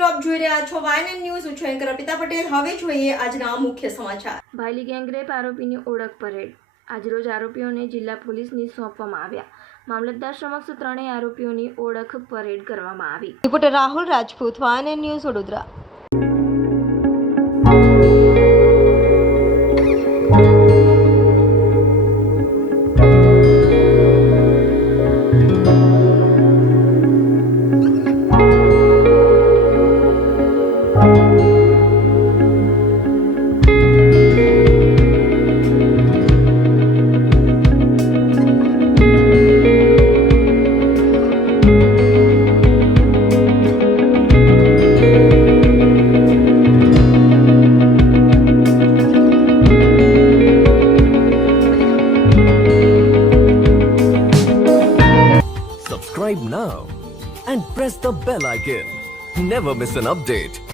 મિત્રો આપ જોઈ રહ્યા છો YNN ન્યૂઝ. હું છું એન્કર અર્પિતા પટેલ. હવે જોઈએ આજના મુખ્ય સમાચાર. ભાયલી ગેંગરેપ આરોપીની ઓળખ પરેડ. આજરોજ આરોપીઓને જિલ્લા પોલીસની સોંપવામાં આવ્યા. મામલતદાર સમક્ષ ત્રણેય આરોપીઓની ઓળખ પરેડ કરવામાં આવી. Reporter Rahul Rajput, YNN news, Vadodara. Subscribe now and press the bell icon. Never miss an update.